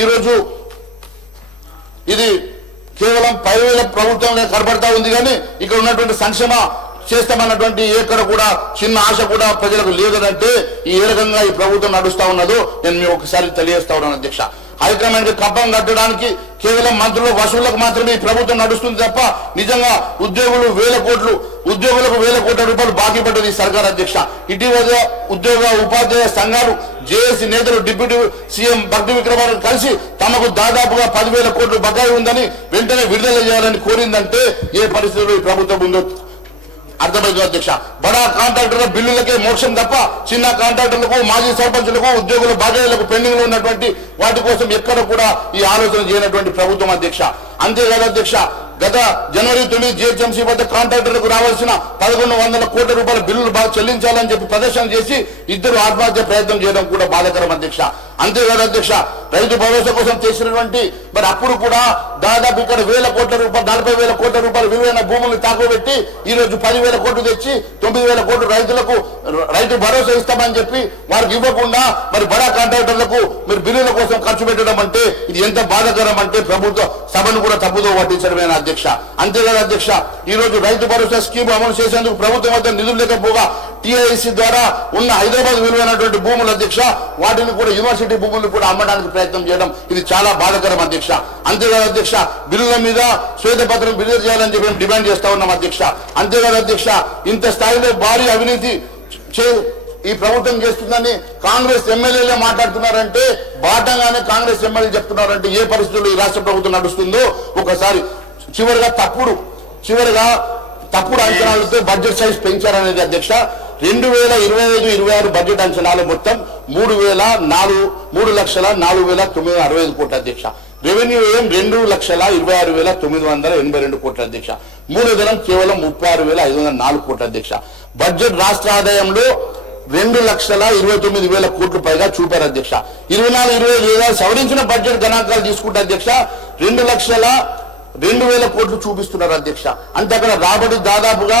ఈ రోజు ఇది కేవలం 10,000 ప్రభుత్వంలో కనబడతా ఉంది కానీ ఇక్కడ ఉన్నటువంటి సంక్షేమ చేస్తామన్నటువంటి ఎక్కడ కూడా చిన్న ఆశ కూడా ప్రజలకు లేదంటే ఈ ఏ రకంగా ఈ ప్రభుత్వం నడుస్తా ఉన్నదో నేను మీకు ఒకసారి తెలియజేస్తా ఉన్నాను అధ్యక్ష. హైకమాండ్ కప్పం కట్టడానికి కేవలం మంత్రుల వసూళ్లకు మాత్రమే ఈ ప్రభుత్వం నడుస్తుంది తప్ప నిజంగా ఉద్యోగులకు 1,000 కోట్ల రూపాయలు బాకీ పడ్డది ఈ సర్కార్ అధ్యక్ష. ఇటీవల ఉద్యోగ ఉపాధ్యాయ సంఘాలు జేఏసీ నేతలు డిప్యూటీ సీఎం భక్తి విక్రమార్క కలిసి తమకు దాదాపుగా 10,000 కోట్లు బకాయి ఉందని వెంటనే విడుదల చేయాలని కోరిందంటే ఏ పరిస్థితుల్లో ఈ ప్రభుత్వం ఉందో అర్థమైంది అధ్యక్ష. బడా కాంట్రాక్టర్ల బిల్లులకే మోక్షం తప్ప చిన్న కాంట్రాక్టర్లకు మాజీ సర్పంచులకు ఉద్యోగుల బాధ్యతలకు పెండింగ్ లో ఉన్నటువంటి వాటి కోసం ఎక్కడ కూడా ఈ ఆలోచన చేయనటువంటి ప్రభుత్వం అధ్యక్ష. అంతేకాదు అధ్యక్ష, గత జనవరి 9 జీహెచ్ఎంసీ వద్ద కాంట్రాక్టర్లకు రావాల్సిన 1,100 కోట్ల రూపాయల బిల్లులు చెల్లించాలని చెప్పి ప్రదర్శన చేసి ఇద్దరు ఆత్మహత్య ప్రయత్నం చేయడం కూడా బాధాకరం అధ్యక్ష. అంతేకాదు అధ్యక్ష, రైతు భరోసా కోసం చేసినటువంటి మరి అప్పుడు కూడా దాదాపు ఇక్కడ 1,000 కోట్ల రూపాయలు 40,000 కోట్ల రూపాయలు విలువైన భూములను తాకబెట్టి ఈ రోజు 10,000 కోట్లు తెచ్చి 9,000 కోట్లు రైతులకు రైతు భరోసా ఇస్తామని చెప్పి వారికి ఇవ్వకుండా మరి బడా కాంట్రాక్టర్లకు మీరు బిల్లుల కోసం ఖర్చు పెట్టడం అంటే ఇది ఎంత బాధాకరం అంటే ప్రభుత్వ సభను కూడా తప్పుదో పట్టించడమేనా అధ్యక్ష. అంతేకాదు అధ్యక్ష, ఈ రోజు రైతు భరోసా స్కీమ్ అమలు చేసేందుకు ప్రభుత్వం వద్ద నిధులు లేకపోగా టీఐసీ ద్వారా ఉన్న హైదరాబాద్ విలువైనటువంటి భూములు అధ్యక్ష వాటిని కూడా యూనివర్సిటీ భూములను కూడా అమ్మడానికి ప్రయత్నం చేయడం ఇది చాలా బాధాకరం అధ్యక్ష. అంతేకాదు అధ్యక్ష, బిల్లుల మీద శ్వేతపత్రం విడుదల చేయాలని చెప్పి డిమాండ్ చేస్తా ఉన్నాం అధ్యక్ష. అంతేకాదు అధ్యక్ష, ఇంత స్థాయిలో భారీ అవినీతి ఈ ప్రభుత్వం చేస్తుందని కాంగ్రెస్ ఎమ్మెల్యేలే మాట్లాడుతున్నారంటే బాటంగానే కాంగ్రెస్ ఎమ్మెల్యే చెప్తున్నారంటే ఏ పరిస్థితుల్లో ఈ రాష్ట్ర ప్రభుత్వం నడుస్తుందో ఒకసారి చివరిగా తప్పుడు అంచనాలతో బడ్జెట్ సైజ్ పెంచారనేది అధ్యక్ష. 2025-26 బడ్జెట్ అంచనాలు మొత్తం 3,04,965 కోట్ల అధ్యక్ష. రెవెన్యూ ఏం 2,26,982 కోట్ల అధ్యక్ష. మూలధనం కేవలం 36,504 కోట్ల అధ్యక్ష. బడ్జెట్ రాష్ట్ర ఆదాయంలో 2,29,000 కోట్లు పైగా చూపారు అధ్యక్ష. 24-25 సవరించిన బడ్జెట్ గణాంకాలు తీసుకుంటే అధ్యక్ష 2,02,000 కోట్లు చూపిస్తున్నారు అధ్యక్ష. అంటే అక్కడ రాబడి దాదాపుగా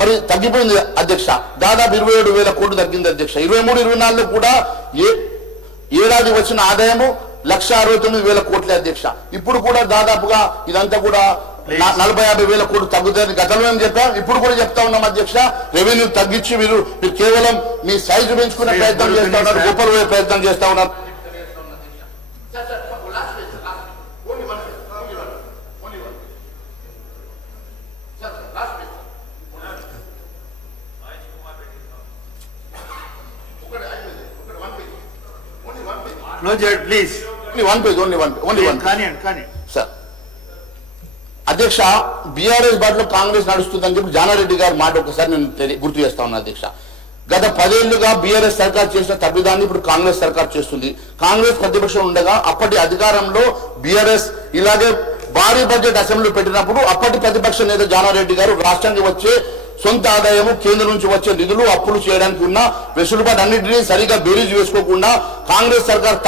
మరి తగ్గిపోయింది అధ్యక్ష. దాదాపు 27,000 కోట్లు తగ్గింది అధ్యక్ష. 23-24 కూడా ఏడాది వచ్చిన ఆదాయము 1,69,000 కోట్లే అధ్యక్ష. ఇప్పుడు కూడా దాదాపుగా ఇదంతా కూడా 40-50,000 కోట్లు తగ్గుతాయని గతంలో చెప్పాం, ఇప్పుడు కూడా చెప్తా ఉన్నాం అధ్యక్ష. రెవెన్యూ తగ్గించి మీరు కేవలం మీ సైజు పెంచుకునే ప్రయత్నం చేస్తా ఉన్నారు, గొప్పలు పోయే ప్రయత్నం చేస్తా ఉన్నారు. No, please. Only one page. Sir. అధ్యక్ష, బీఆర్ఎస్ బాటలో కాంగ్రెస్ నడుస్తుందని చెప్పి జానారెడ్డి గారు మాట ఒకసారి నేను గుర్తు చేస్తా ఉన్నా అధ్యక్ష. గత 10 ఏళ్లుగా బీఆర్ఎస్ సర్కార్ చేసిన తప్పిదాన్ని ఇప్పుడు కాంగ్రెస్ సర్కార్ చేస్తుంది. కాంగ్రెస్ ప్రతిపక్షం ఉండగా అప్పటి అధికారంలో బీఆర్ఎస్ ఇలాగే భారీ బడ్జెట్ అసెంబ్లీ పెట్టినప్పుడు అప్పటి ప్రతిపక్ష నేత జానారెడ్డి గారు రాష్ట్రానికి వచ్చే సొంత ఆదాయము కేంద్రం నుంచి వచ్చే నిధులు అప్పులు చేయడానికి ఉన్న వెసులుబాటు అన్నింటినీ సరిగా బేరీజు వేసుకోకుండా కాంగ్రెస్ సర్కార్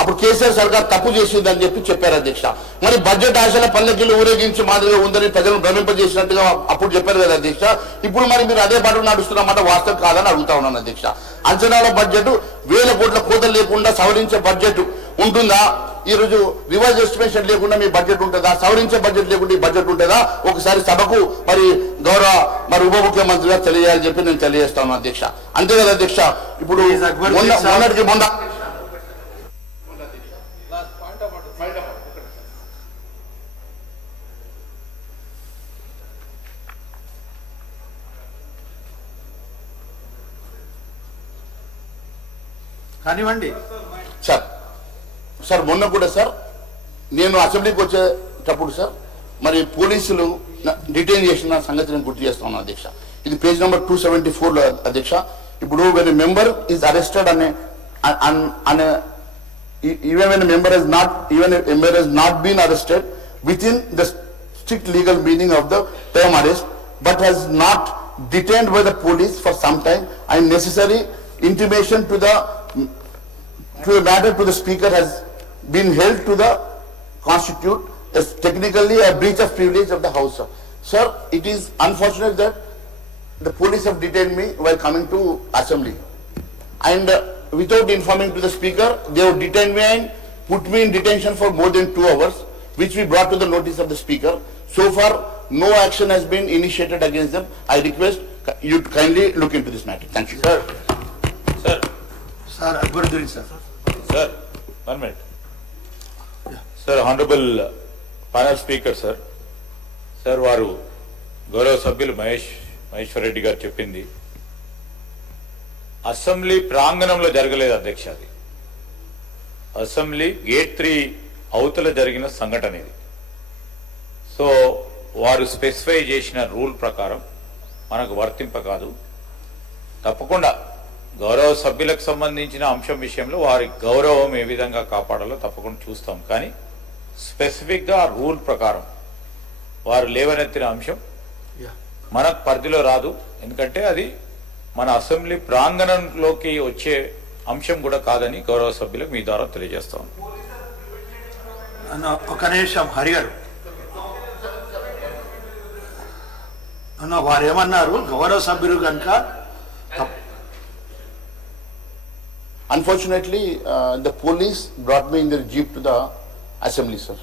అప్పుడు కేసీఆర్ సర్కార్ తప్పు చేసిందని చెప్పి చెప్పారు అధ్యక్ష. మరి బడ్జెట్ ఆశల పల్లెకిలు ఊరేగించి మాదిరిగా ఉందని ప్రజలను భ్రమింపజేసినట్టుగా అప్పుడు చెప్పారు కదా అధ్యక్ష. ఇప్పుడు మరి మీరు అదే పాటు నడుస్తున్నమాట వాస్తవం కాదని అడుగుతా ఉన్నాను అధ్యక్ష. అంచనాల బడ్జెట్ 1,000 కోట్ల కోతలు లేకుండా సవరించే బడ్జెట్ ఉంటుందా? ఈ రోజు రివైజ్ ఎస్టిమేషన్ లేకుండా మీ బడ్జెట్ ఉంటుందా? సవరించే బడ్జెట్ లేకుండా ఈ బడ్జెట్ ఉంటుందా? ఒకసారి సభకు మరి గౌరవ ఉప ముఖ్యమంత్రి గారు తెలియజేయాలని చెప్పి నేను తెలియజేస్తాను అధ్యక్ష. అంతే కదా అధ్యక్ష. ఇప్పుడు మొన్నటికి మొన్న కానివ్వండి సార్ మొన్న కూడా సార్ నేను అసెంబ్లీకి వచ్చేటప్పుడు సార్ మరి పోలీసులు డిటైన్ చేసిన సంగతి నేను గుర్తు చేస్తాను అధ్యక్ష. ఇది పేజ్ నెంబర్ 274 అధ్యక్ష. ఇప్పుడు when a member is arrested even when a member has not been arrested within the strict legal meaning of the term arrest but has not detained by the police for some time and necessary intimation to the matter to the speaker has been held to the constitute as technically a breach of privilege of the house. Sir, it is unfortunate that the police have detained me while coming to assembly and without informing to the speaker they have detained me and put me in detention for more than 2 hours, which we brought to the notice of the speaker. So far, no action has been initiated against them. I request you to kindly look into this matter. Thank you. Sir, Sir, Akbaruddin, sir. sir, 1 minute. Sir, Honorable Panel Speaker, sir. Sir, వారు గౌరవ సభ్యులు మహేశ్వర్ రెడ్డి గారు చెప్పింది assembly ప్రాంగణంలో జరగలేదు అధ్యక్ష. అది assembly gate 3 అవతల జరిగిన సంఘటన ఇది. సో వారు స్పెసిఫై చేసిన రూల్ ప్రకారం మనకు వర్తింప కాదు. తప్పకుండా గౌరవ సభ్యులకు సంబంధించిన అంశం విషయంలో వారి గౌరవం ఏ విధంగా కాపాడాలో తప్పకుండా చూస్తాం. కానీ స్పెసిఫిక్గా రూల్ ప్రకారం వారు లేవనెత్తిన అంశం మనకు పరిధిలో రాదు. ఎందుకంటే అది మన అసెంబ్లీ ప్రాంగణంలోకి వచ్చే అంశం కూడా కాదని గౌరవ సభ్యులకు మీ ద్వారా తెలియజేస్తాం. ఒక నిమిషం హరి గారు. వారు ఏమన్నారు, గౌరవ సభ్యులు కనుక. Unfortunately, the police brought me in their jeep to the assembly, sir.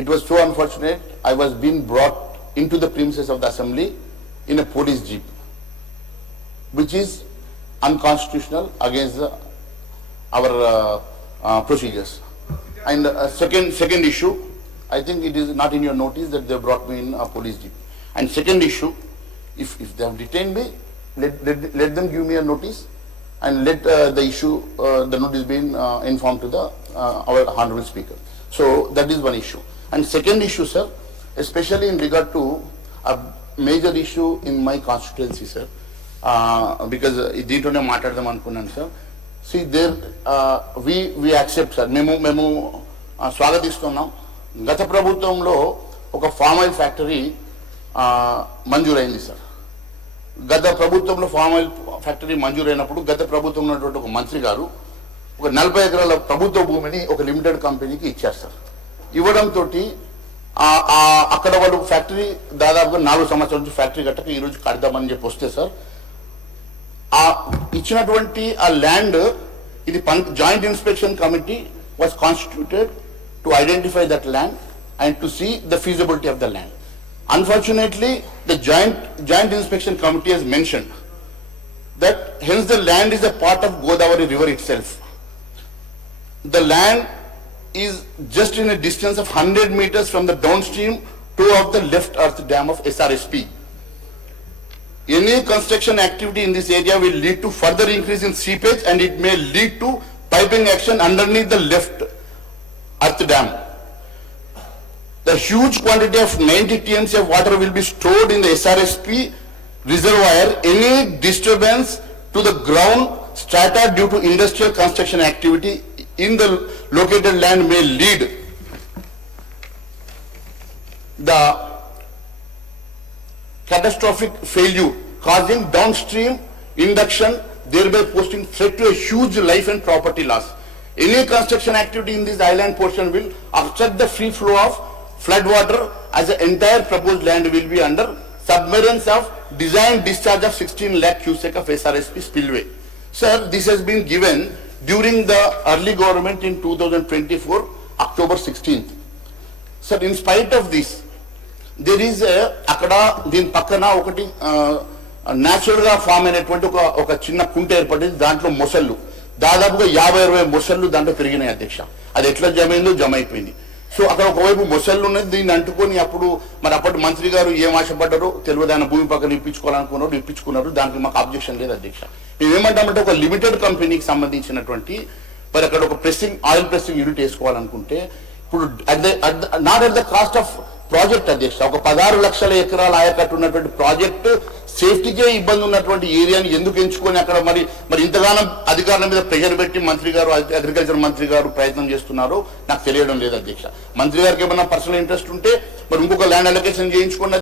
It was so unfortunate. I was being brought into the premises of the assembly in a police jeep, which is unconstitutional against our procedures. And second issue, I think it is not in your notice that they brought me in a police jeep. And second issue, if they have detained me, let them give me a notice and let the issue, the notice be informed to the our honorable speaker. So that is one issue. And second issue, sir, especially in regard to a major issue in my constituency, sir, because దీంట్లోనే మాట్లాడదాం అనుకున్నాను sir. See, there we accept, sir. మేము స్వాగతిస్తున్నాం. గత ప్రభుత్వంలో ఒక palm oil factory మంజూరైంది sir. గత ప్రభుత్వంలో palm oil factory మంజూరైనప్పుడు గత ప్రభుత్వంలో ఉన్నటువంటి ఒక మంత్రి గారు ఒక 40 ఎకరాల ప్రభుత్వ భూమిని ఒక లిమిటెడ్ కంపెనీకి ఇచ్చారు సార్. ఇవ్వడంతో అక్కడ వాళ్ళు ఫ్యాక్టరీ దాదాపుగా 4 సంవత్సరాల నుంచి ఫ్యాక్టరీ కట్టక ఈ రోజు కడదామని చెప్పి వస్తే సార్, ఆ ఇచ్చినటువంటి ఆ ల్యాండ్ ఇది joint inspection committee was constituted to identify that land and to see the feasibility of the land. Unfortunately, the joint inspection committee has mentioned that hence the land is a part of Godavari river itself. The land is just in a distance of 100 meters from the downstream toe of the left earth dam of SRSP. Any construction activity in this area will lead to further increase in seepage and it may lead to piping action underneath the left earth dam. The huge quantity of 90 TMC of water will be stored in the SRSP reservoir. Any disturbance to the ground strata due to industrial construction activity in the located land may lead the catastrophic failure, causing downstream induction, thereby posing threat to a huge life and property loss. Any construction activity in this island portion will obstruct the free flow of flood water as the entire proposed land will be under submergence of design discharge of 16 lakh cubic of SRSP spillway. Sir, this has been given during the early government in 2024, October 16th. Sir, in spite of this, there is a అక్కడ దీని పక్కన ఒకటి natural గా form అయినటువంటి ఒక చిన్న కుంట ఏర్పడింది. దాంట్లో మొసళ్ళు దాదాపుగా 50-60 మొసళ్ళు దాంట్లో పెరిగినాయి అధ్యక్ష. అది ఎట్లా జమ అయిపోయింది. సో అక్కడ ఒకవైపు మొసళ్ళు ఉన్నది, దీన్ని అంటుకొని అప్పుడు మరి అప్పటి మంత్రి గారు ఏం ఆశపడ్డారో తెలియదు. ఆయన భూమి పక్కన ఇప్పించుకున్నారు. దానికి మాకు ఆబ్జెక్షన్ లేదు అధ్యక్ష. మేము ఏమంటామంటే ఒక లిమిటెడ్ కంపెనీకి సంబంధించినటువంటి మరి అక్కడ ఒక ఆయిల్ ప్రెస్సింగ్ యూనిట్ వేసుకోవాలనుకుంటే ఇప్పుడు not at the cost of project అధ్యక్ష. ఒక 16 లక్షల ఎకరాల ఆయకట్టు ఉన్నటువంటి ప్రాజెక్ట్ సేఫ్టీకే ఇబ్బంది ఉన్నటువంటి ఏరియాని ఎందుకు ఎంచుకొని అక్కడ మరి ఇంతగానో అధికారుల మీద ప్రెషర్ పెట్టి మంత్రి గారు, అగ్రికల్చర్ మంత్రి గారు ప్రయత్నం చేస్తున్నారో నాకు తెలియడం లేదు అధ్యక్ష. మంత్రి గారికి ఏమన్నా పర్సనల్ ఇంట్రెస్ట్ ఉంటే మరి ఇంకొక ల్యాండ్ అలొకేషన్ చేయించుకున్న